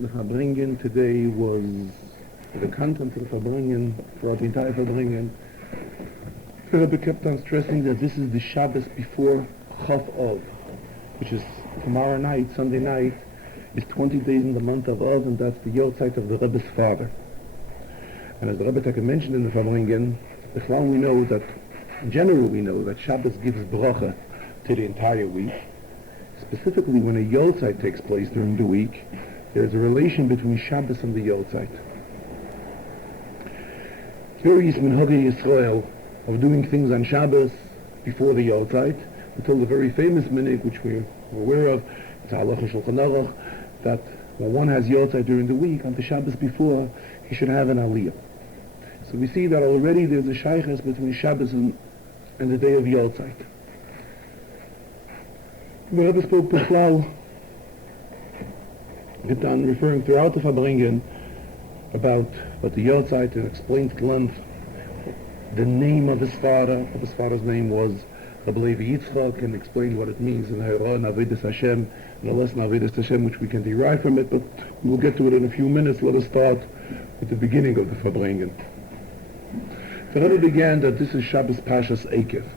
The Farbrengen today was the content of the Farbrengen, throughout the entire Farbrengen. The Rebbe kept on stressing that this is the Shabbos before Chaf Av, which is tomorrow night, Sunday night, is 20 days in the month of Av, and that's the Yortzeit of the Rebbe's father. And as the Rebbe Taka mentioned in the Farbrengen, we know that, in general we know that Shabbos gives bracha to the entire week. Specifically when a Yortzeit takes place during the week, there's a relation between Shabbos and the Yortzeit. Various minhagei Yisrael of doing things on Shabbos before the Yortzeit, until the very famous minhag which we're aware of, it's halacha Shulchan Aruch, that when one has Yortzeit during the week, on the Shabbos before, he should have an aliyah. So we see that already there's a shaykhs between Shabbos and the day of Yortzeit. The Rebbe spoke Bechlal, kept on referring throughout the Farbrengen about what the Yortzeit, and explained at length the name of his father. What his father's name was Rabbi Levi Yitzchak, and explained what it means in Ha'ara and Avedis Hashem, and the lesson Avedis Hashem which we can derive from it, but we'll get to it in a few minutes. Let us start with the beginning of the Farbrengen. The Rebbe began that this is Shabbos Pashas Eikev.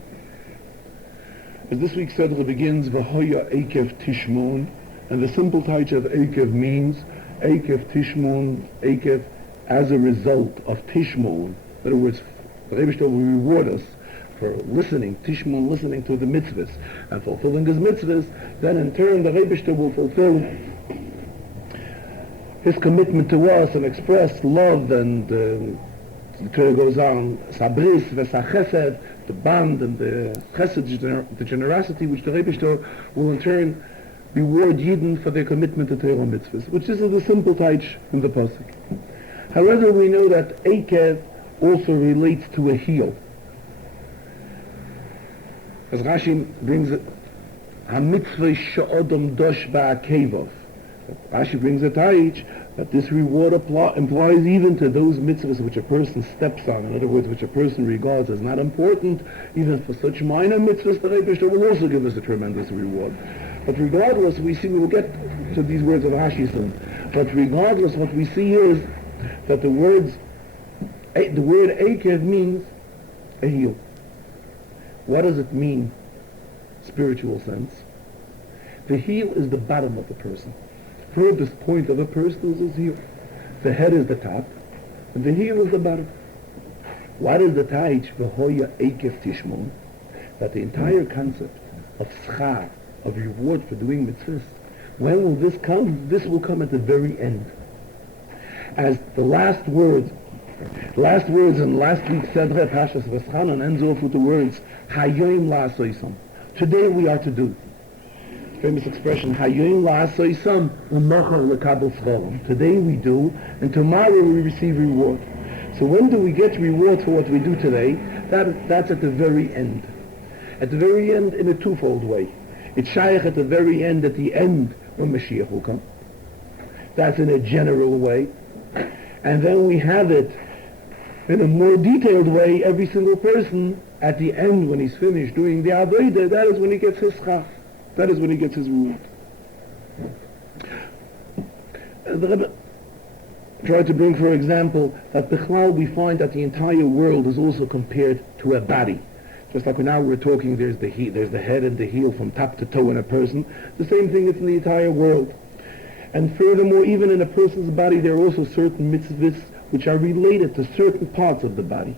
As this week's Sedra begins, V'hoya Eikev Tishmon, and the simple title of Eikev means Eikev Tishmon, Eikev as a result of Tishmon. In other words, the Rebbe will reward us for listening, Tishmon, listening to the mitzvahs, and fulfilling his mitzvahs. Then in turn the Rebbe will fulfill his commitment to us and express love, and the Torah goes on, Sabris, Vesachesed, the bond and the chesed, the generosity which the Rebbe will in turn reward Yidden for their commitment to Torah mitzvahs, which is the simple taich in the pasuk. However, we know that Eikev also relates to a heel. As Rashi brings it, ha-mitzvah she'odom dosh ba'akevov. Rashi brings a taich that this reward implies even to those mitzvahs which a person steps on, in other words, which a person regards as not important. Even for such minor mitzvahs, the Rebbe will also give us a tremendous reward. But regardless, we will get to these words of Rashi soon, but regardless, what we see here is that the word Eikev means a heel. What does it mean, spiritual sense? The heel is the bottom of the person. Furthest point of a person is his heel. The head is the top, and the heel is the bottom. What is the taich v'hoya Eikev Tishmon? That the entire concept of schar, of reward for doing mitzvahs, when will this come? This will come at the very end. As the last words in last week's Sedra Pashas Veschanan ends off with the words Hayoim la'asoisam. Today we are to do. Famous expression, Hayoim la'asoisam u'machar l'kabel tzvarim. Today we do, and tomorrow we receive reward. So when do we get reward for what we do today? That's at the very end. At the very end in a twofold way. It's shaykh at the very end, at the end when Mashiach will come. That's in a general way. And then we have it in a more detailed way, every single person, at the end when he's finished doing the Avodah, that is when he gets his schach. That is when he gets his reward. The Rebbe tried to bring, for example, that Bechlal we find that the entire world is also compared to a body. Just like now we're talking, there's the head and the heel from top to toe in a person. The same thing is in the entire world. And furthermore, even in a person's body, there are also certain mitzvahs which are related to certain parts of the body.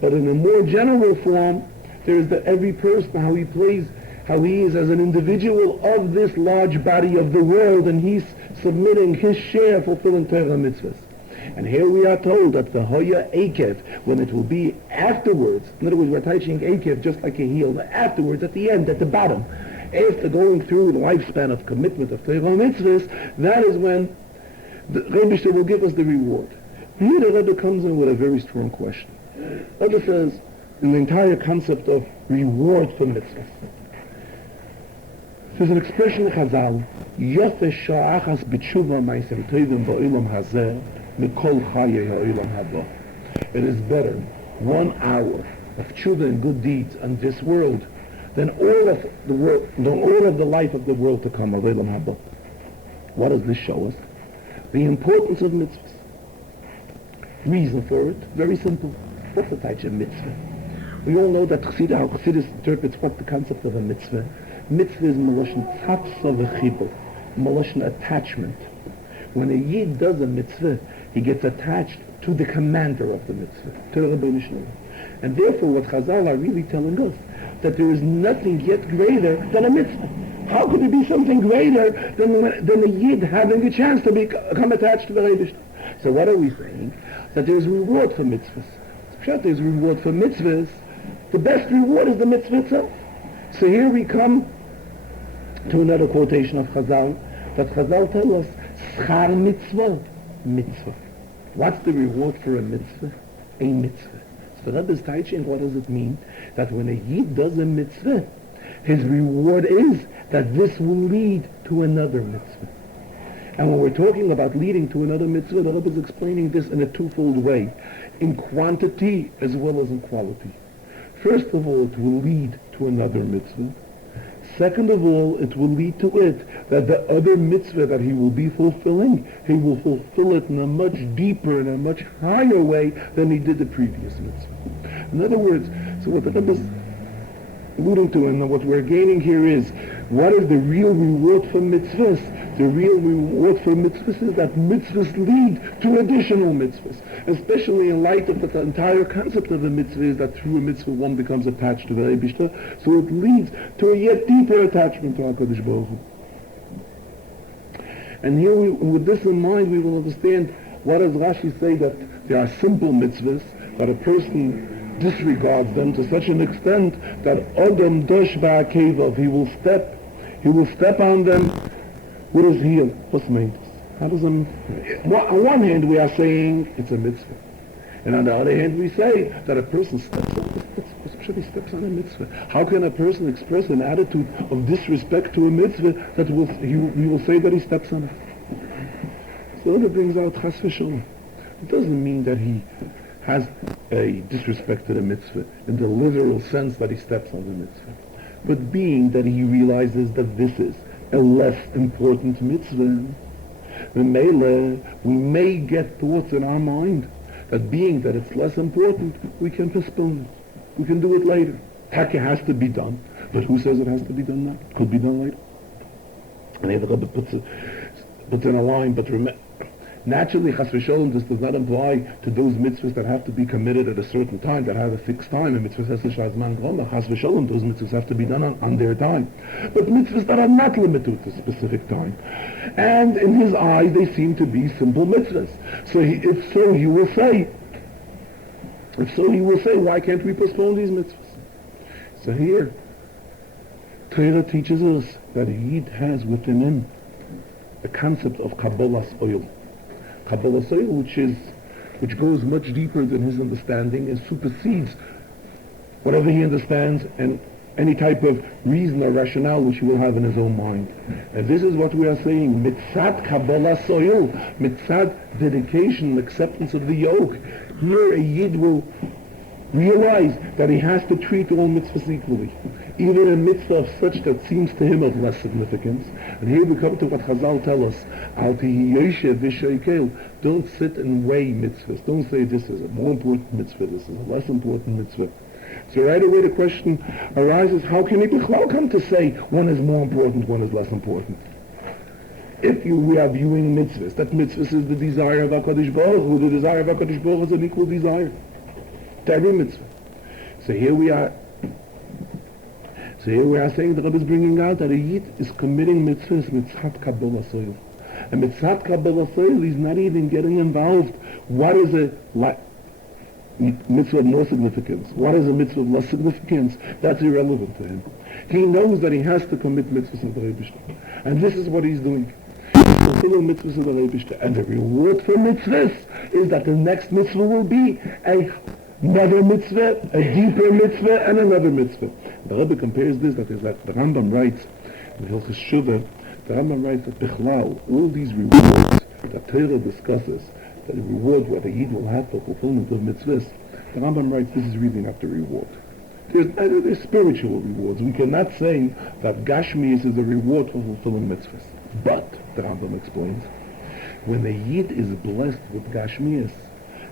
But in a more general form, there is that every person, how he plays, how he is as an individual of this large body of the world, and he's submitting his share, fulfilling Torah mitzvahs. And here we are told that the Hoya Eikev, when it will be afterwards, in other words, we're teaching Eikev just like a heel, afterwards, at the end, at the bottom, after going through the lifespan of commitment of Torah mitzvahs, that is when the Rebbe will give us the reward. Here the Rebbe comes in with a very strong question. Rebbe says, in the entire concept of reward for mitzvahs, there's an expression in Chazal, Yofe sha'achas b'tshuva ma'asem tovim ba'olam hazeh mikol chayei ha'olam haba. It is better 1 hour of tshuva and good deeds on this world than all of the world, than all of the life of the world to come, ha'olam haba. What does this show us? The importance of mitzvahs. Reason for it, very simple. What's the type of mitzvah? We all know that how Chassidus interprets what the concept of a mitzvah. Mitzvah is Maloshen Tzapsa v'chibur, Maloshen attachment. When a Yid does a mitzvah, he gets attached to the commander of the mitzvah, to the Rebbeinu Shalom. And therefore what Chazal are really telling us, that there is nothing yet greater than a mitzvah. How could there be something greater than a Yid having a chance to become attached to the Rebbeinu Shalom? So what are we saying? That there is reward for mitzvahs. There is reward for mitzvahs. The best reward is the mitzvah itself. So here we come to another quotation of Chazal, that Chazal tell us, Schar mitzvah, mitzvah. What's the reward for a mitzvah? A mitzvah. So the Rebbe is teaching, what does it mean? That when a Yid does a mitzvah, his reward is that this will lead to another mitzvah. And when we're talking about leading to another mitzvah, the Rebbe is explaining this in a twofold way, in quantity as well as in quality. First of all, it will lead to another mitzvah. Second of all, it will lead to it that the other mitzvah that he will be fulfilling, he will fulfill it in a much deeper and a much higher way than he did the previous mitzvah. In other words, so what the Rebbe is alluding to and what we're gaining here is, what is the real reward for mitzvahs? The real reward for mitzvahs is that mitzvahs lead to additional mitzvahs, especially in light of the entire concept of a mitzvah is that through a mitzvah one becomes attached to the Eibishter, so it leads to a yet deeper attachment to HaKadosh Baruch Hu. And here, with this in mind, we will understand what does Rashi say, that there are simple mitzvahs, that a person disregards them to such an extent that Adam Dosh Ba'akevav, he will step on them with his heel. What's means? How does on one hand we are saying it's a mitzvah, and on the other hand we say that a person steps on a mitzvah. How can a person express an attitude of disrespect to a mitzvah that we will say that he steps on it? So that brings out Chas v'Shalom. It doesn't mean that he has a disrespect to the mitzvah in the literal sense that he steps on the mitzvah, but being that he realizes that this is a less important mitzvah, we may get thoughts in our mind that being that it's less important, we can postpone it. We can do it later. Heck, it has to be done. But who says it has to be done now? It could be done later. And the Rebbe puts in a line, but naturally, Chas v'Sholom, this does not apply to those mitzvahs that have to be committed at a certain time, that have a fixed time. And mitzvahs has Shazman Groma, Chas v'Sholom, those mitzvahs have to be done on their time. But mitzvahs that are not limited to a specific time. And in his eyes, they seem to be simple mitzvahs. So if so, he will say, why can't we postpone these mitzvahs? So here, Torah teaches us that Yid has within him the concept of Kabbalas oil. Kabbalas oil, which goes much deeper than his understanding and supersedes whatever he understands and any type of reason or rationale which he will have in his own mind. And this is what we are saying, mitzad Kabbalas oil, mitzad dedication, acceptance of the yoke. Here a Yid will realize that he has to treat all mitzvahs equally, even a mitzvah of such that seems to him of less significance. And here we come to what Chazal tell us, don't sit and weigh mitzvahs. Don't say this is a more important mitzvah, this is a less important mitzvah. So right away the question arises, how can he come to say one is more important, one is less important? If we are viewing mitzvahs, that mitzvahs is the desire of HaKadosh Baruch Hu, the desire of HaKadosh Baruch Hu is an equal desire to every mitzvah. So here we are saying, the Rebbe is bringing out that a Yid is committing mitzvahs, mitzvah Kabbalas oil. And mitzvah Kabbalas oil, he's not even getting involved. What is a mitzvah of more significance? What is a mitzvah of less significance? That's irrelevant to him. He knows that he has to commit mitzvahs in the Eibishter. And this is what he's doing. Fulfilling mitzvahs in the Eibishter. And the reward for mitzvahs is that the next mitzvah will be another mitzvah, a deeper mitzvah, and another mitzvah. The Rebbe compares this, that is like the Rambam writes, in Hilchos Shuvah, the Rambam writes that Bichlal, all these rewards that Torah discusses, that the reward what a Yid will have for fulfillment of mitzvahs, the Rambam writes this is really not the reward. There's spiritual rewards. We cannot say that Gashmius is a reward for fulfilling mitzvahs. But, the Rambam explains, when the Yid is blessed with Gashmias,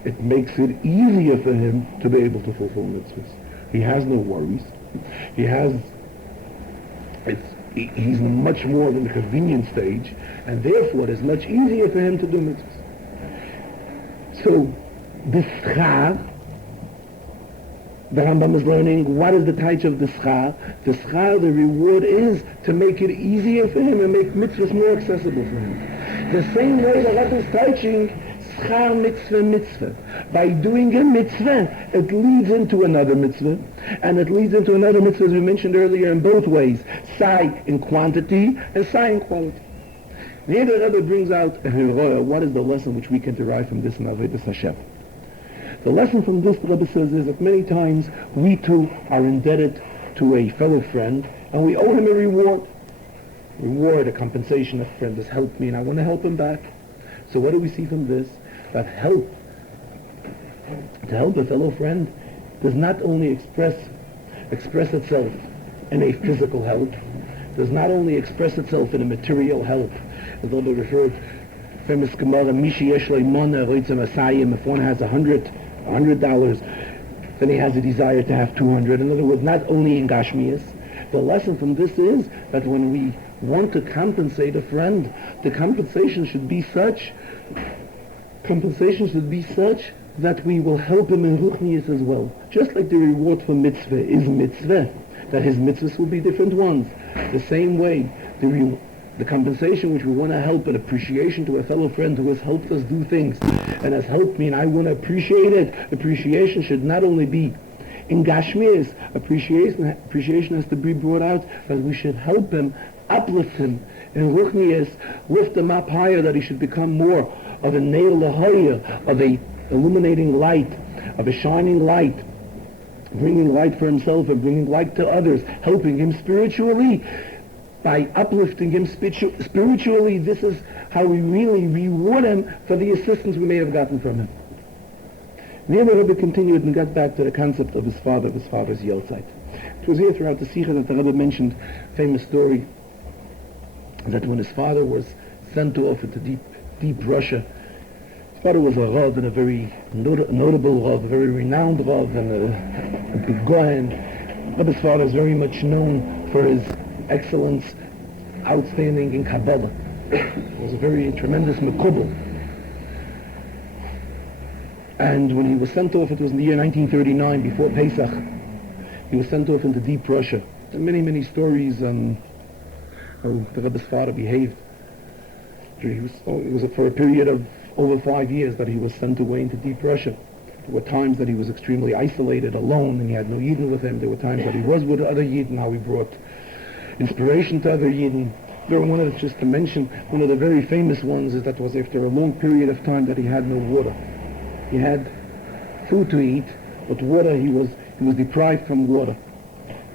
it makes it easier for him to be able to fulfill mitzvahs. He has no worries. He's much more in the convenient stage, and therefore it is much easier for him to do mitzvahs. So, the schar, the Rambam is learning, what is the taich of the schar? The schar, the reward is to make it easier for him and make mitzvahs more accessible for him. The same way the Rebbe is teaching schar mitzvah. By doing a mitzvah, it leads into another mitzvah, and it leads into another mitzvah, as we mentioned earlier, in both ways, sai in quantity and sai in quality. Here the Rebbe brings out a heroya. What is the lesson which we can derive from this in Avodas Hashem? The lesson from this, the Rebbe says, is that many times we too are indebted to a fellow friend, and we owe him a reward, a compensation. A friend has helped me, and I want to help him back. So what do we see from this? That to help a fellow friend does not only express itself in a physical help, does not only express itself in a material help. As the Rebbe referred, famous Gemara, Mishi Yesh Leimona Roitza Masayim, if one has $100, then he has a desire to have 200. In other words, not only in Gashmias. The lesson from this is that when we want to compensate a friend, the compensation should be such that we will help him in Ruchnias as well. Just like the reward for mitzvah is mitzvah, that his mitzvahs will be different ones. The same way, the compensation which we want to help, an appreciation to a fellow friend who has helped us do things and has helped me, and I want to appreciate it. Appreciation should not only be in Gashmias. Appreciation has to be brought out that we should help him, uplift him in Ruchnias, lift him up higher, that he should become more of a Neil Lahaya, of a illuminating light, of a shining light, bringing light for himself and bringing light to others, helping him spiritually. By uplifting him spiritually, this is how we really reward him for the assistance we may have gotten from him. Then the Rebbe continued and got back to the concept of his father's Yeltzeit. It was here throughout the Sikha that the Rebbe mentioned a famous story that when his father was sent off into deep Russia, his father was a Rav, and a very notable Rav, a very renowned Rav, and a big Gohen. Rebbe's father is very much known for his excellence, outstanding in Kabbalah. He was a very tremendous Mekubal. And when he was sent off, it was in the year 1939, before Pesach, he was sent off into deep Russia. There are many stories on how the Rebbe's father behaved. It was for a period of over 5 years that he was sent away into deep Russia. There were times that he was extremely isolated, alone, and he had no Yidden with him. There were times that he was with other Yidden, how he brought inspiration to other Yidden. Just to mention, one of the very famous ones is that was after a long period of time that he had no water. He had food to eat, but water, he was deprived from water.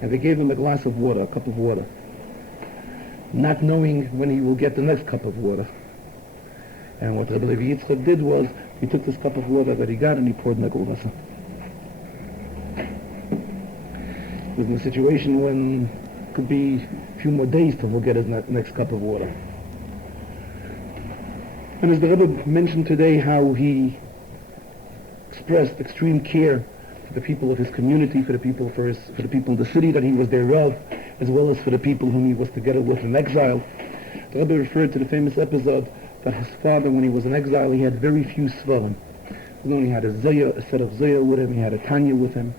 And they gave him a glass of water, a cup of water, not knowing when he will get the next cup of water. And what Rebbe Levi Yitzchak did was, he took this cup of water that he got and he poured Negel Wasser. He was in a situation when it could be a few more days till he'll get his next cup of water. And as the Rebbe mentioned today, how he expressed extreme care for the people of his community, for the people in the city that he was their Rav, as well as for the people whom he was together with in exile. The Rebbe referred to the famous episode that his father, when he was in exile, he had very few svarim. He only had a set of Zoya with him, he had a Tanya with him,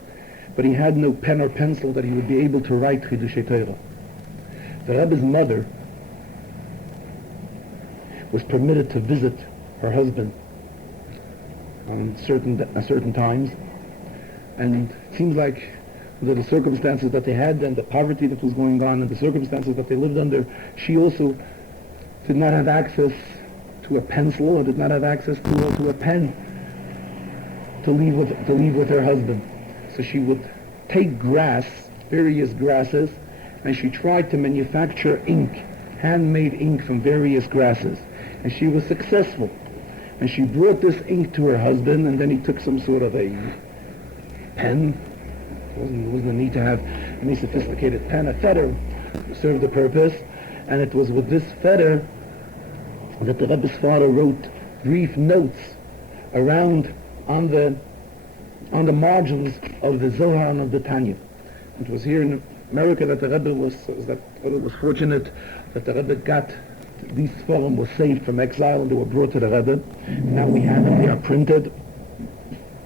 but he had no pen or pencil that he would be able to write Chidushei Torah. The Rebbe's mother was permitted to visit her husband on certain times, and it seems like under the circumstances that they had and the poverty that was going on and the circumstances that they lived under, she also did not have access to a pencil or did not have access to a pen to leave with her husband. So she would take various grasses, and she tried to manufacture ink, handmade ink from various grasses, and she was successful. And she brought this ink to her husband, and then he took some sort of a pen. There wasn't a need to have any sophisticated pen. A feather served the purpose, and it was with this feather that the Rebbe's father wrote brief notes around on the margins of the Zohar and of the Tanya. It was here in America that the Rebbe was fortunate that the Rebbe got these Sforim were saved from exile and they were brought to the Rebbe. Now we have them, they are printed.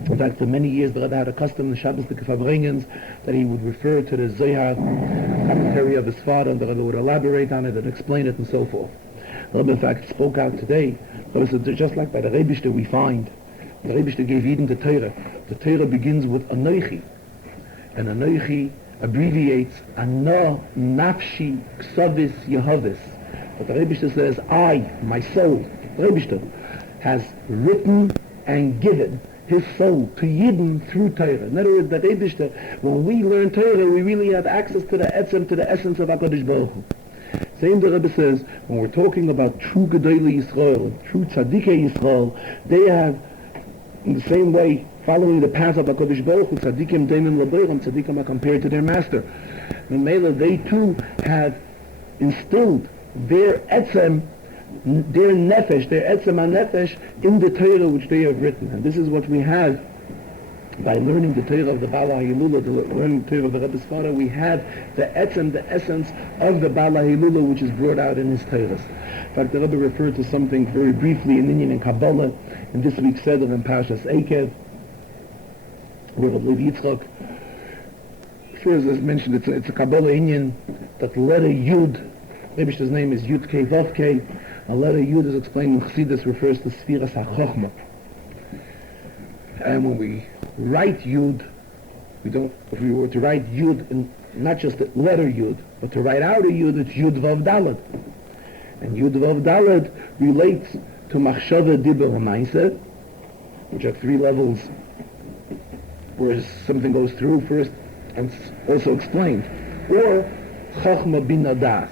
In fact, for many years the Rebbe had a custom in the Shabbos, the Farbrengen, that he would refer to the Zohar commentary of his father, and the Rebbe would elaborate on it and explain it and so forth. The Rebbe in fact spoke out today. The Rebbe said, just like by the Rebishter we find, the Rebishter gave Eden the Torah. The Torah begins with Anoichi, and Anoichi abbreviates Ano Nafshi Ksavis Yehovis. But the Rebishter says, I, my soul, the Rebishter, has written and given his soul to Yidden through Torah. In other words, the Rebishter, when we learn Torah, we really have access to the etzem, to the essence of HaKadosh Baruch Hu. Same the Rebbe says, when we're talking about true Gedolei Yisrael, true Tzadikei Yisrael, they have, in the same way, following the path of HaKadosh Baruch Hu, Tzadikim Denim L'Boiram, Tzadikim are compared to their master. And Mela, they too have instilled their etzem, their nefesh, their etzem ha-nefesh in the Torah which they have written. And this is what we have by learning the Torah of the Baal HaHilula, learning the Torah of the Rebbe's father. We have the etzem, the essence of the Baal HaHilula which is brought out in his Torahs. In fact, the Rebbe referred to something very briefly in Inyan and Kabbalah in this week's Seder in Parshas Eikev, where Rabbi Yitzchak, first as mentioned, it's a Kabbalah Inyan that letter Yud, Rebishter's name is Yud Kei Vav Kei. A letter Yud is explained in Chassidus, refers to Sfiras HaChochma. And when we write Yud, if we were to write Yud, in not just the letter Yud, but to write out a Yud, it's Yud Vav Daled. And Yud Vav Daled relates to Machshava, Dibur, and Ma'aseh, which are three levels where something goes through first and also explained. Or Chochma Bina Das.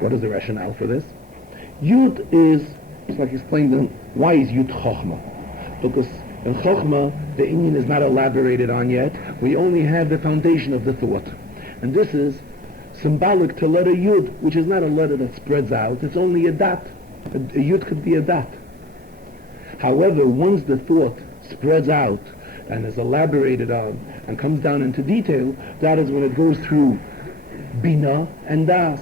What is the rationale for this? Yud is, it's like explained, why is Yud Chochma? Because in Chochma, the Inyan is not elaborated on yet. We only have the foundation of the thought. And this is symbolic to letter Yud, which is not a letter that spreads out. It's only a dot. A Yud could be a dot. However, once the thought spreads out and is elaborated on and comes down into detail, that is when it goes through Bina and Das.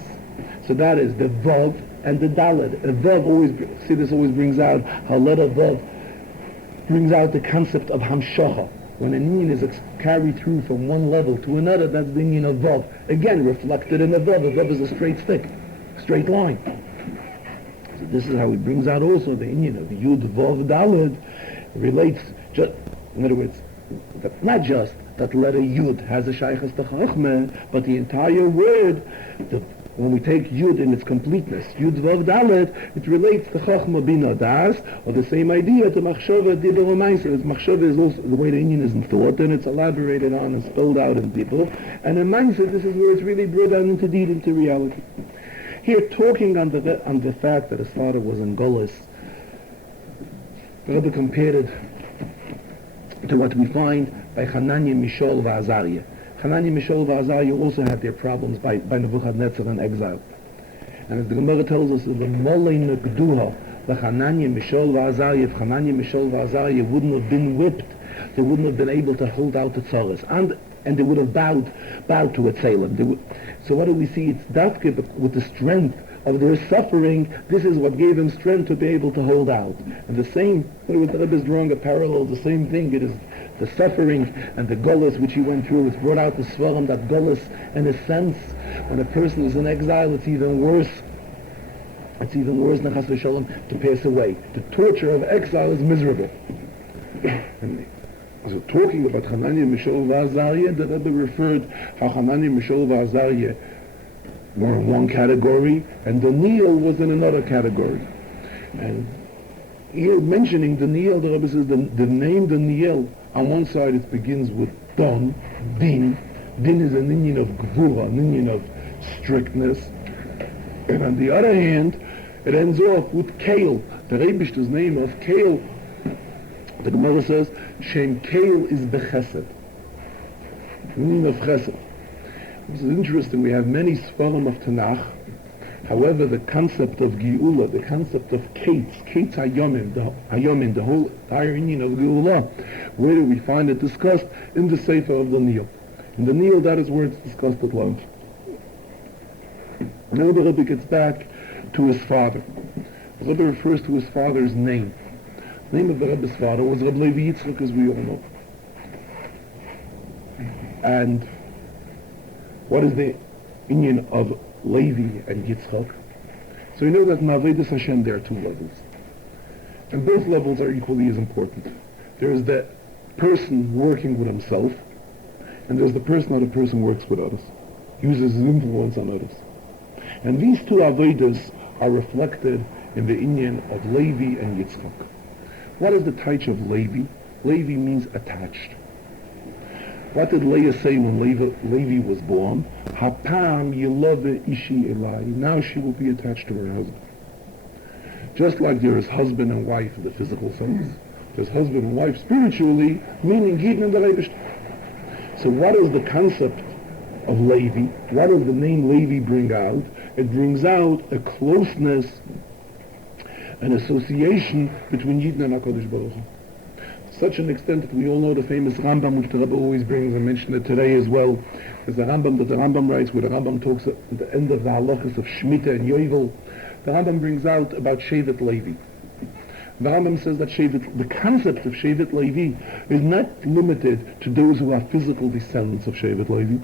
So that is the Vav and the Daled. A Vav always brings out how letter Vav brings out the concept of Hamshacha. When an Inyan is carried through from one level to another, that's the Inyan of Vav. Again, reflected in the Vav. A Vav is a straight stick, straight line. So this is how he brings out also the Inyan of Yud Vav Daled. Relates, in other words, not just that letter Yud has a Shaykhas to Chachmeh, but the entire word, when we take Yud in its completeness, Yud Vav Dalet, it relates to Chachma Bina Das, or the same idea to Machshava, Dibur, and Ma'aseh. Machshava is also the way the Inyan is in thought, and it's elaborated on and spelled out in Dibur. And in Ma'aseh, this is where it's really brought down into deed, into reality. Here, talking on the fact that his father was in Golis, the Rebbe compared it to what we find by Hananiah, Mishael, Azariah. Hananiah, Mishael, Azariah also had their problems by Nebuchadnezzar in exile. And as the Gemara tells us, the Molei Negduha, the Hananiah, Mishael, Azariah, if Hananiah, Mishael, Azariah wouldn't have been whipped, they wouldn't have been able to hold out the tzaras. And they would have bowed to a tzalim. So what do we see? It's Dafke with the strength of their suffering. This is what gave them strength to be able to hold out. And the same, the Rebbe is drawing a parallel, the same thing. It is the suffering and the gullus which he went through. It's brought out the svarim that gullus, in a sense, when a person is in exile, it's even worse. It's even worse than chas v'shalom to pass away. The torture of exile is miserable. And so talking about Hananiah, Mishael, Azariah, the Rebbe referred how Hananiah, Mishael, Azariah were in one category, and Daniel was in another category. And here mentioning Daniel, the Rebbe says the name Daniel, on one side it begins with Din. Din is an Inyan of Gvura, an Inyan of strictness. And on the other hand, it ends off with Kael. The Rebishter's name of Kael, the Gemara says, Shem Kael is Bechesed. Inyan of Chesed. This is interesting. We have many Svarim of Tanakh However, the concept of Geula, the concept of Kates Hayomim, the whole entire union of Geula, where do we find it discussed? In the Sefer of the Nil. In the Nil, that is where it's discussed at large. Now the Rebbe gets back to his father. The Rebbe refers to his father's name. The name of the Rebbe's father was Reb Levi Yitzchak, as we all know. And what is the union of Levi and Yitzchak? So you know that in Avodas Hashem there are two levels. And both levels are equally as important. There is the person working with himself, and there's the person how the person works with others, uses his influence on others. And these two Avodas are reflected in the union of Levi and Yitzchak. What is the type of Levi? Levi means attached. What did Leah say when Levi was born? Hapam yilove ishi elai. Now she will be attached to her husband. Just like there is husband and wife in the physical sense, there's husband and wife spiritually, meaning Yidden and the Levish. So what is the concept of Levi? What does the name Levi bring out? It brings out a closeness, an association between Yidden and HaKadosh Baruch Hu. Such an extent that we all know the famous Rambam, which the Rebbe always brings, and mentioned it today as well. There's a Rambam that the Rambam writes, where the Rambam talks at the end of the halachas of Shemitah and Yovel. The Rambam brings out about Shevet Levi. The Rambam says that the concept of Shevet Levi is not limited to those who are physical descendants of Shevet Levi.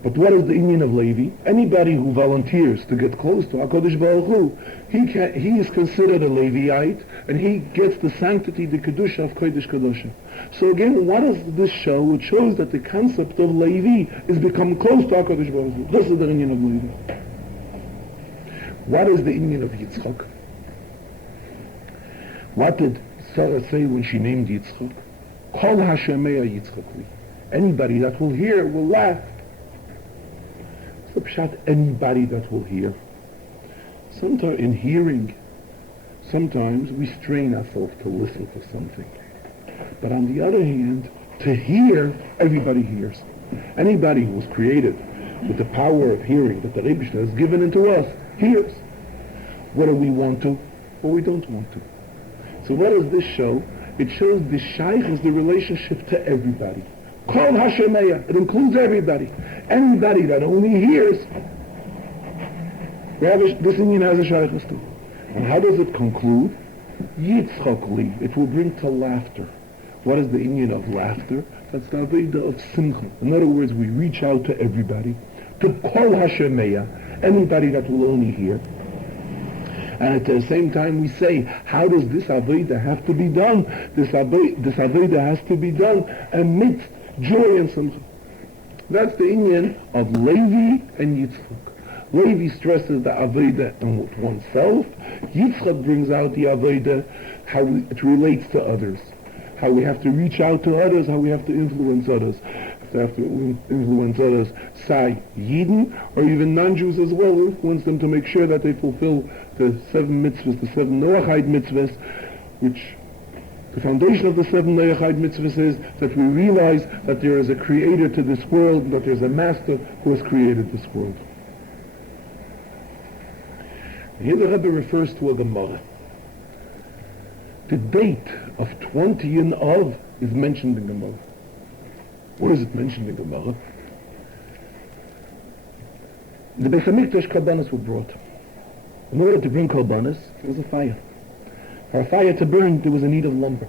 But what is the union of Levi? Anybody who volunteers to get close to HaKadosh Baruch Hu, he is considered a Levite, and he gets the sanctity, the Kedusha of Kodesh Kedoshim. So again, what does this show? It shows that the concept of Levi is become close to HaKadosh Baruch Hu. This is the union of Levi. What is the union of Yitzchak? What did Sarah say when she named Yitzchak? Kol Hashemeya Yitzchak. Anybody that will hear will laugh. Anybody that will hear. Sometimes in hearing, sometimes we strain ourselves to listen for something. But on the other hand, to hear, everybody hears. Anybody who was created with the power of hearing that the Rebbe has given into us, hears. Whether we want to or we don't want to. So what does this show? It shows the shaykh is the relationship to everybody. Kol Hashemeya, it includes everybody. Anybody that only hears, this union has a shaykhus too. And how does it conclude? Yitzchak, it will bring to laughter. What is the union of laughter? That's the Aveda of Simcha. In other words, we reach out to everybody, to Kol Hashemeya, anybody that will only hear. And at the same time we say, how does this Aveda have to be done? This Aveda has to be done amidst joy and Simcha. That's the union of Levi and Yitzchak. Levi stresses the Aveda on oneself. Yitzchak brings out the Aveda, how it relates to others. How we have to reach out to others, how we have to influence others. We have to influence others, say Yidden, or even non-Jews as well, influence them to make sure that they fulfill the 7 mitzvahs, the 7 Noachide mitzvahs, which the foundation of the 7 Noachide mitzvahs is that we realize that there is a creator to this world, and that there is a master who has created this world. Here the Rebbe refers to a Gemara. The date of 20 in Av is mentioned in Gemara. What is it mentioned in Gemara? The Beis HaMikdash Karbanos were brought. In order to bring Karbanos, there was a fire. For a fire to burn, there was a need of lumber.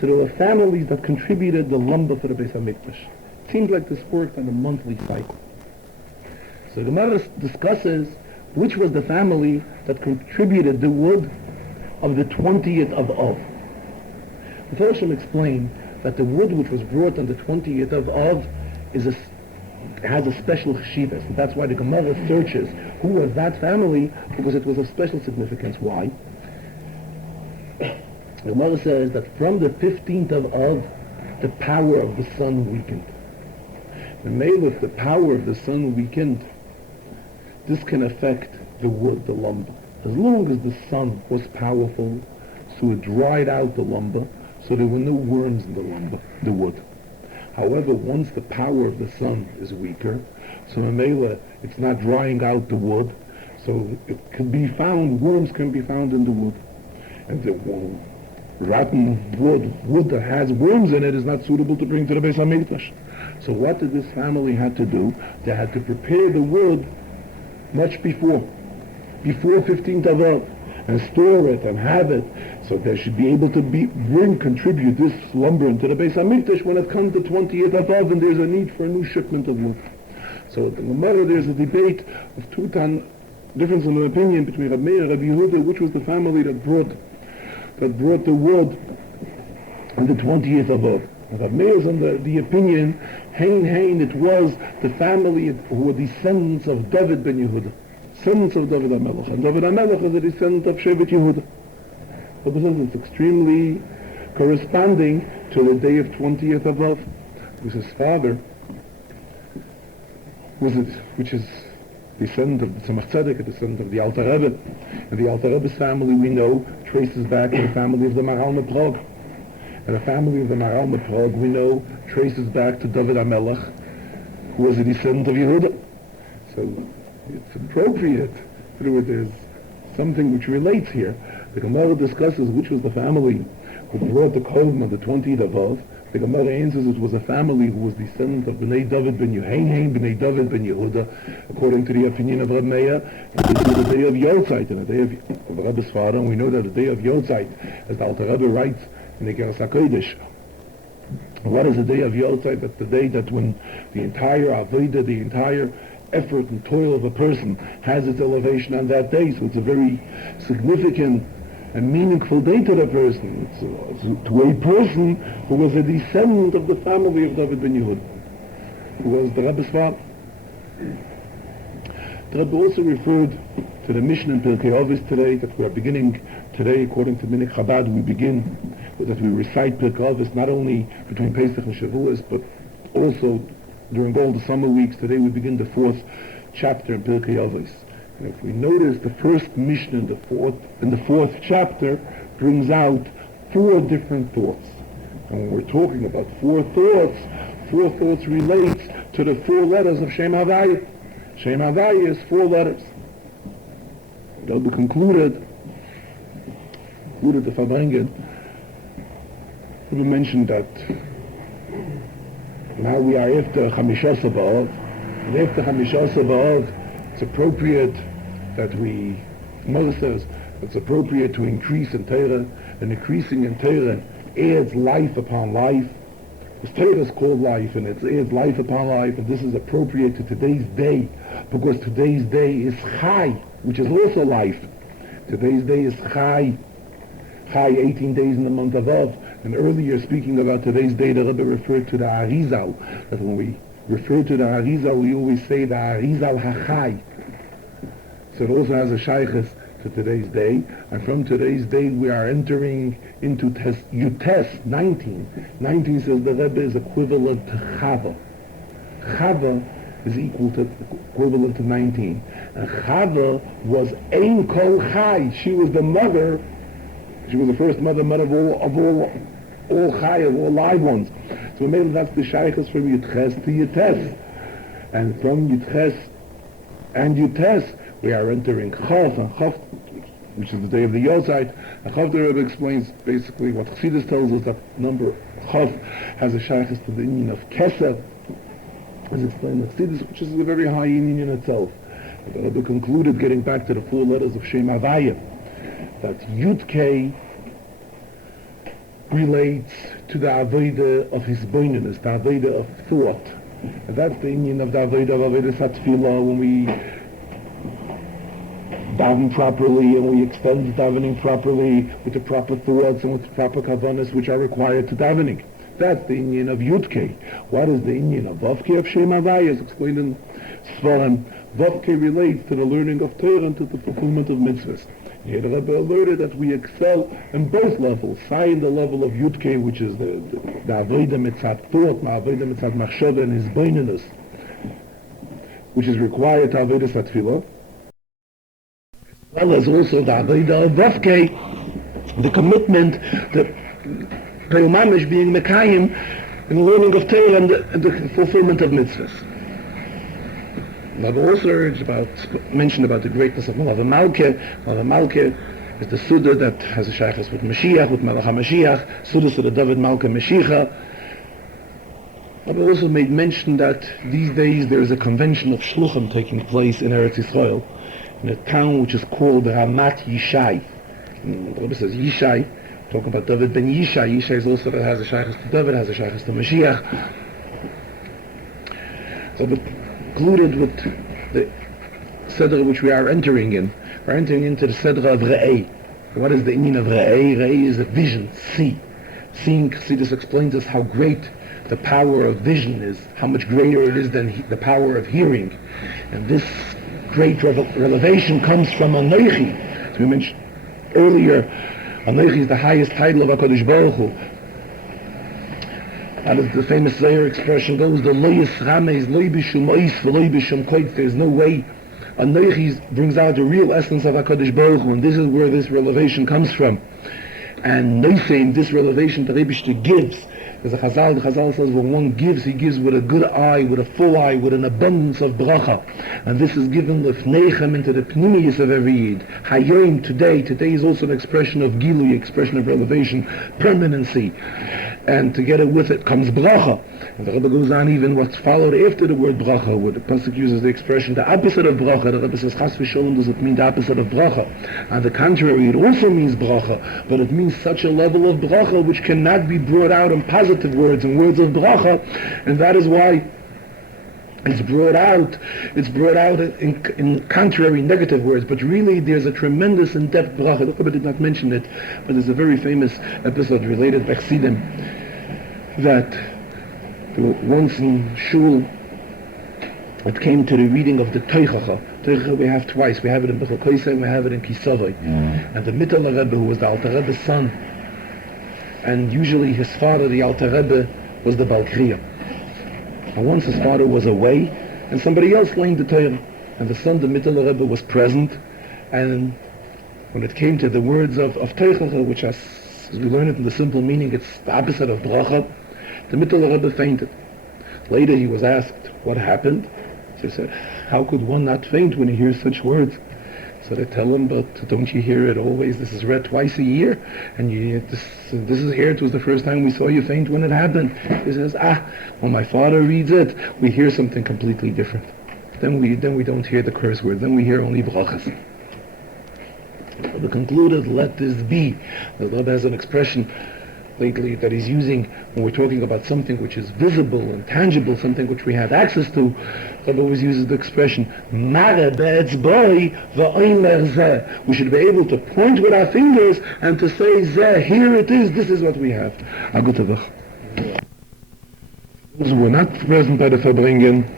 So there were families that contributed the lumber for the Beis HaMikdash. It seems like this worked on a monthly cycle. So the Gemara discusses which was the family that contributed the wood of the 20th of Av. The Farshim explained that the wood which was brought on the 20th of Av has a special cheshivas. And that's why the Gemara searches who was that family, because it was of special significance. Why? The Gemara says that from the 15th of Av, the power of the sun weakened. And if the power of the sun weakened, this can affect the wood, the lumber. As long as the sun was powerful, so it dried out the lumber, so there were no worms in the lumber, the wood. However, once the power of the sun is weaker, so in Mela, it's not drying out the wood, So it can be found, worms can be found in the wood. And the rotten wood that has worms in it is not suitable to bring to the Beis HaMikdash. So what did this family have to do? They had to prepare the wood much before 15th of Av, and store it and have it, so they should be able to contribute this lumber into the Beis HaMikdash when it comes to 20th of Av and there's a need for a new shipment of wood. So in the Gemara there's a debate of difference in opinion between Reb Meir and Reb Yehuda, which was the family that brought the wood on the 20th of Av. Reb Meir is on the opinion, it was the family who were descendants of David ben Yehuda, descendants of David HaMelech, and David HaMelech is a descendant of Shevet Yehuda. But this is extremely corresponding to the day of 20th of Av, because his father which is descendant of the Tzemach Tzedek, a descendant of the Alter Rebbe. And the Alter Rebbe's family, we know, traces back to the family of the Maharal Prague. And the family of the Maharal Prague, we know, traces back to David HaMelech, who was a descendant of Yehuda. So it's appropriate. There's something which relates here. The Gemara discusses which was the family who brought the Kohen on the 20th of Av. The Gemara answers it was a family who was descendant of Bnei David ben Yehuda, Bnei David ben Yehuda, according to the opinion of Reb Meir. And this is the day of Yotzeit, and the day of Rebbe's father, and we know that the day of Yotzeit, as the Alter Rebbe writes in the Geras HaKodesh, what is the day of Yotzeit? That's the day that when the entire Avodah, the entire effort and toil of a person has its elevation on that day. So it's a very significant and meaningful day to the person. It's to a person who was a descendant of the family of David ben Yehuda, who was the Rebbe's father. The Rebbe also referred to the mission in Pirkei Avos today, that we are beginning today, according to Minik Chabad, we begin with that we recite Pirkei Avos not only between Pesach and Shavuos, but also during all the summer weeks. Today we begin the 4th chapter in Pirkei Avos. And if we notice, the first mission in the fourth chapter brings out 4 different thoughts. And when we're talking about 4 thoughts relates to the 4 letters of Shem Havaya. Shem Havaya is 4 letters. They'll be concluded the Farbrengen. We mentioned that now we are after Chamishas B'Av, and after Chamishas B'Av, it's appropriate that Moses says, it's appropriate to increase in Torah, and increasing in Torah adds life upon life. This Torah is called life, and it adds life upon life, and this is appropriate to today's day, because today's day is Chai, which is also life. Today's day is Chai, 18 days in the month of Av. And earlier, speaking about today's day, the Rebbe referred to the Arizal, that when we refer to the Arizal, we always say the Arizal HaChai. So it also has a shaykhus to today's day, and from today's day we are entering into Yutes 19. 19 says the Rebbe is equivalent to Chava. Chava is equivalent to 19. And Chava was Ein Kol Chai. She was the mother. She was the first mother of all Chai, of all live ones. So maybe that's the shaykhus from Yutes to Yutes. And from Yutes and Yutes, we are entering Chav, and Chav, which is the day of the Yotzeit. And Chav, the Rebbe explains basically what Chassidus tells us, that number Chav has a shaykhus to the union of Kesef, as explained in Chassidus, which is a very high union in itself. And the Rebbe concluded, getting back to the 4 letters of Shem Havaya, that Yud Kei relates to the Avodah of his boinus, the Avodah of thought. And that's the union of the Avodah Satfilah, when we daven properly and we extend davening properly with the proper thoughts and with the proper kavanas which are required to davening. That's the union of Yudke. What is the union of Vavke of Shem Havaya? As explained in Svarim, Vavke relates to the learning of Torah and to the fulfillment of mitzvahs. Here the Rebbe alerted that we excel in both levels. In the level of Yudke, which is the Avodah Mitzat thought, Avodah Mitzat Machshava and his boinus, which is required to Avodah Satfilah, as well as also the Avodah of Vavke, the commitment, the Peyumamish being Mekayim in the learning of Torah and the fulfillment of mitzvahs. Rabbi also mentioned about the greatness of Malav Malke. Malav Malke is the Suda that has a shaykhus with Mashiach, with Melech HaMashiach, Suda David Malka Mashiach. Rabbi also made mention that these days there is a convention of Shluchim taking place in Eretz Yisrael, in a town which is called Ramat Yishai. The Rabbi says Yishai, talking about David ben Yishai. Yishai is also that has a shaykhus to David, has a shaykhus to Mashiach. So concluded with the Sedra which we are entering in. We're entering into the Sedra of Re'eh. What is the meaning of Re'eh? Re'eh is a vision, see. Seeing, Chassidus explains us how great the power of vision is, how much greater it is than the power of hearing. And this great revelation comes from Anoichi. As we mentioned earlier, Anoichi is the highest title of HaKadosh Baruch Hu. As the famous Zohar expression goes, the loyis rames, loy bishum ois, v'loy bishum koit. There's no way. Anoichi brings out the real essence of HaKadosh Baruch Hu, and this is where this revelation comes from. And Neifein, this revelation the Rebbe gives, there's a Chazal, the Chazal says when one gives, he gives with a good eye, with a full eye, with an abundance of bracha. And this is given with Neichem into the Pnimius of every Yid. Hayom, today is also an expression of Gilui, expression of revelation, permanency. And together with it comes bracha. And the Rebbe goes on even what's followed after the word bracha, where the Pasuk uses the expression, the opposite of bracha. The Rebbe says, Chas v'sholom does it mean the opposite of bracha. On the contrary, it also means bracha, but it means such a level of bracha which cannot be brought out in positive words, in words of bracha, and that is why it's brought out in contrary, negative words, but really there's a tremendous in-depth bracha. The Rebbe did not mention it, but there's a very famous episode related by Chassidim that once in Shul it came to the reading of the Teichacha. Teichacha we have twice. We have it in Bechel Koisei and we have it in Kisavai. And the Mittel Rebbe, who was the Alter Rebbe's son, and usually his father, the Alter Rebbe, was the Baal Kriya. And once his father was away, and somebody else learned the Torah, and the son, the Mittel Rebbe, was present, and when it came to the words of Teichacha, which as we learn it in the simple meaning, it's the opposite of bracha, the Mittel Rebbe fainted. Later he was asked what happened. So he said, how could one not faint when he hears such words? So they tell him, but don't you hear it always? This is read twice a year, and this is here. It was the first time we saw you faint when it happened. He says, when my father reads it, we hear something completely different. Then we don't hear the curse word. Then we hear only brachas. The concluded, let this be. The Lord has an expression lately that he's using when we're talking about something which is visible and tangible, something which we have access to. God always uses the expression, Mare be'etzboi va'omer zeh. We should be able to point with our fingers and to say, Zeh, here it is, this is what we have. Agutavach. Those who were not present by the Farbrengen,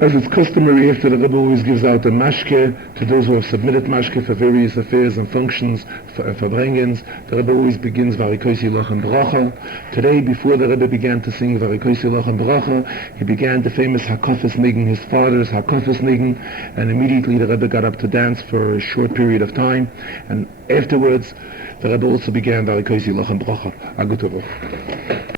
as it's customary after the Rebbe always gives out a mashke to those who have submitted mashke for various affairs and functions, for Farbrengens. The Rebbe always begins Varikoisi Lochem Bracha. Today, before the Rebbe began to sing Varikoisi Lochem Bracha, he began the famous Hakofes Nigen, his father's Hakofes Nigen, and immediately the Rebbe got up to dance for a short period of time, and afterwards the Rebbe also began Varikoisi Lochem Bracha. Agutavach.